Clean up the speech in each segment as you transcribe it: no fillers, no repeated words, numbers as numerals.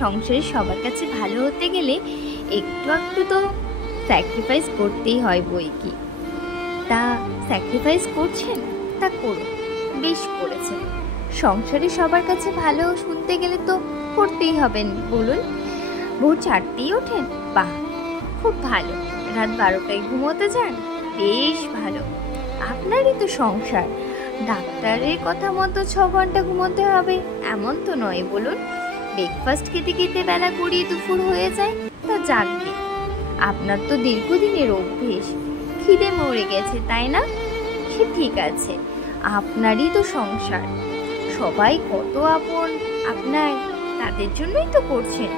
সংসারে সবার কাছে ভালো হতে গেলে একটু একটু তো স্যাক্রিফাইস করতেই হয় বই কি। তা স্যাক্রিফাইস করছেন? তা করুন, বেশ করেছেন। সংসারে সবার কাছে ভালো শুনতে গেলে তো করতেই হবেন। বলুন, ভোর 4টেই ওঠেন? বাহ, খুব ভালো। রাত 12টায় ঘুমোতে যান? বেশ ভালো। আপনারই তো সংসার। ডাক্তারের কথা মতো 6 ঘন্টা ঘুমোতে হবে এমন তো নয়। বলুন, ব্রেকফাস্ট খেতে খেতে বেলা গড়িয়ে দুপুর হয়ে যায়, তা জাগবে। আপনার তো দীর্ঘদিনের অভ্যেস, খিদে মরে গেছে, তাই না? সে ঠিক আছে, আপনারই তো সংসার। সবাই কত আপন আপনার, তাদের জন্যই তো করছেন।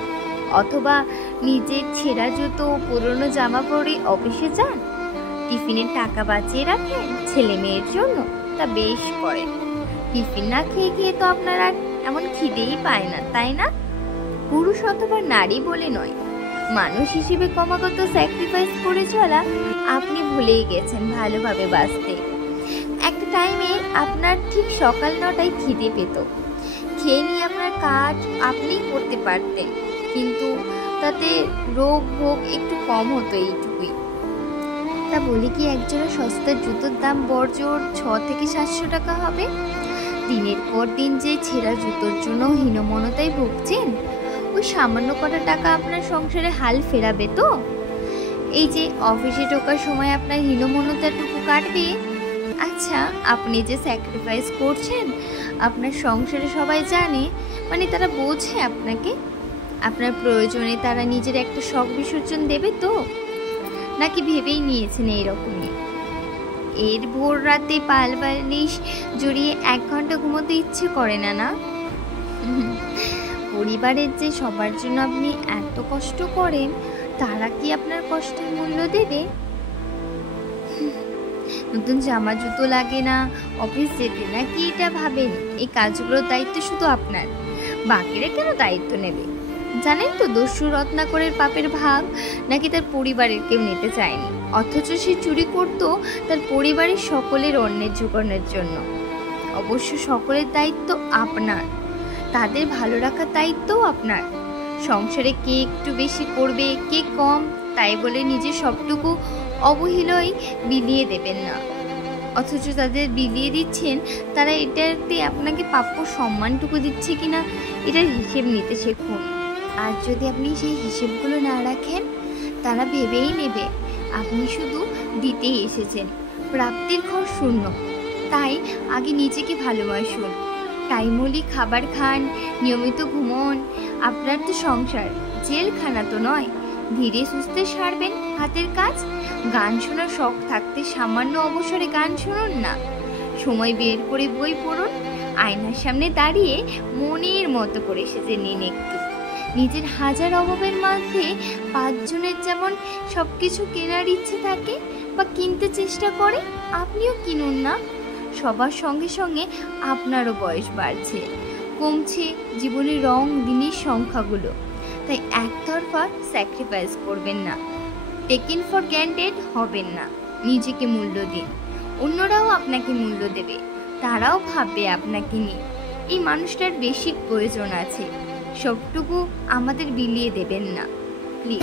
অথবা নিজের ছেঁড়া জুতো পুরনো জামা পরে অফিসে যান, টিফিনের টাকা বাঁচিয়ে রাখেন ছেলে মেয়ের জন্য, তা বেশ করেন। টিফিন না খেয়ে খেয়ে তো আপনার আর এমন খিদেই পায় না, তাই না? পুরুষ অথবা নারী বলে নয়, মানুষ হিসেবে ক্রমাগত স্যাক্রিফাইস করে চলা আপনি ভুলেই গেছেন ভালোভাবে বাঁচতে। একটা টাইমে আপনার ঠিক সকাল 9টায় খিদে পেত, খেয়ে নিয়ে আপনার কাজ আপনি করতে পারতেন, কিন্তু তাতে রোগ ভোগ একটু কম হতো, এইটুকুই। তা বলি কি একজোড়া সস্তার জুতোর দাম বড়জোর 600 থেকে 700 টাকা হবে? দিনের পর দিন যে ছেঁড়া জুতোর জন্য হীনমন্যতায় ভুগছেন, ওই সামান্য কটা টাকা আপনার সংসারে হাল ফেরাবে তো? এই যে অফিসে ঢোকার সময় আপনার হীনমন্যতাটুকু কাটবে। আচ্ছা, আপনি যে স্যাক্রিফাইস করছেন আপনার সংসারে সবাই জানে, মানে তারা বোঝে আপনাকে? আপনার প্রয়োজনে তারা নিজের একটা শখ বিসর্জন দেবে তো? নাকি ভেবেই নিয়েছেন এইরকমই? এর ভোর রাতে পাল বালিশ জড়িয়ে 1 ঘন্টা ঘুমোতে ইচ্ছে করে না, না? পরিবারের যে সবার জন্য আপনি এত কষ্ট করেন, তারা কি আপনার কষ্টের মূল্য দেবে? নতুন জামা জুতো লাগে না অফিস যেতে, নাকি এটা ভাবেন এই কাজগুলোর দায়িত্ব শুধু আপনার, বাকিরা কেন দায়িত্ব নেবে? জানেন তো দস্যু রত্নাকরের পাপের ভাগ নাকি তার পরিবারের কেউ নিতে চায়নি, অথচ সে চুরি করত তার পরিবারের সকলের অন্যের জোগানোর জন্য। অবশ্য সকলের দায়িত্ব আপনার, তাদের ভালো রাখার দায়িত্বও আপনার। সংসারে কে একটু বেশি করবে, কে কম, তাই বলে নিজের সবটুকু অবহেলায় বিলিয়ে দেবেন না। অথচ তাদের বিলিয়ে দিচ্ছেন, তারা এটাতে আপনাকে প্রাপ্য সম্মানটুকু দিচ্ছে কিনা এটার হিসেব নিতে শিখুন। আর যদি আপনি সেই হিসেবগুলো না রাখেন, তারা ভেবেই নেবে আপনি শুধু দিতেই এসেছেন, প্রাপ্তির ঘর শূন্য। তাই আগে নিজেকে ভালোবাসুন, টাইমলি খাবার খান, নিয়মিত ঘুমন। আপনার তো সংসার, জেলখানা তো নয়। ধীরে সুস্থে সারবেন হাতের কাজ। গান শোনার শখ থাকতে সামান্য অবসরে গান শুনুন না, সময় বের করে বই পড়ুন। আয়নার সামনে দাঁড়িয়ে মনের মতো করে সেজে নিন একটু। নিজের হাজার অভাবের মধ্যে 5 জনের যেমন সব কিছু কেনার ইচ্ছে থাকে বা কিনতে চেষ্টা করে, আপনিও কিনুন না। সবার সঙ্গে সঙ্গে আপনারও বয়স বাড়ছে, কমছে জীবনের রং দিনের সংখ্যাগুলো। তাই একতরফা স্যাক্রিফাইস করবেন না, টেকেন ফর গ্রান্টেড হবেন না। নিজেকে মূল্য দিন, অন্যরাও আপনাকে মূল্য দেবে, তারাও ভাববে আপনাকে নিয়ে এই মানুষটার বেসিক প্রয়োজন আছে, সবটুকু আমাদের বিলিয়ে দেবেন না প্লিজ।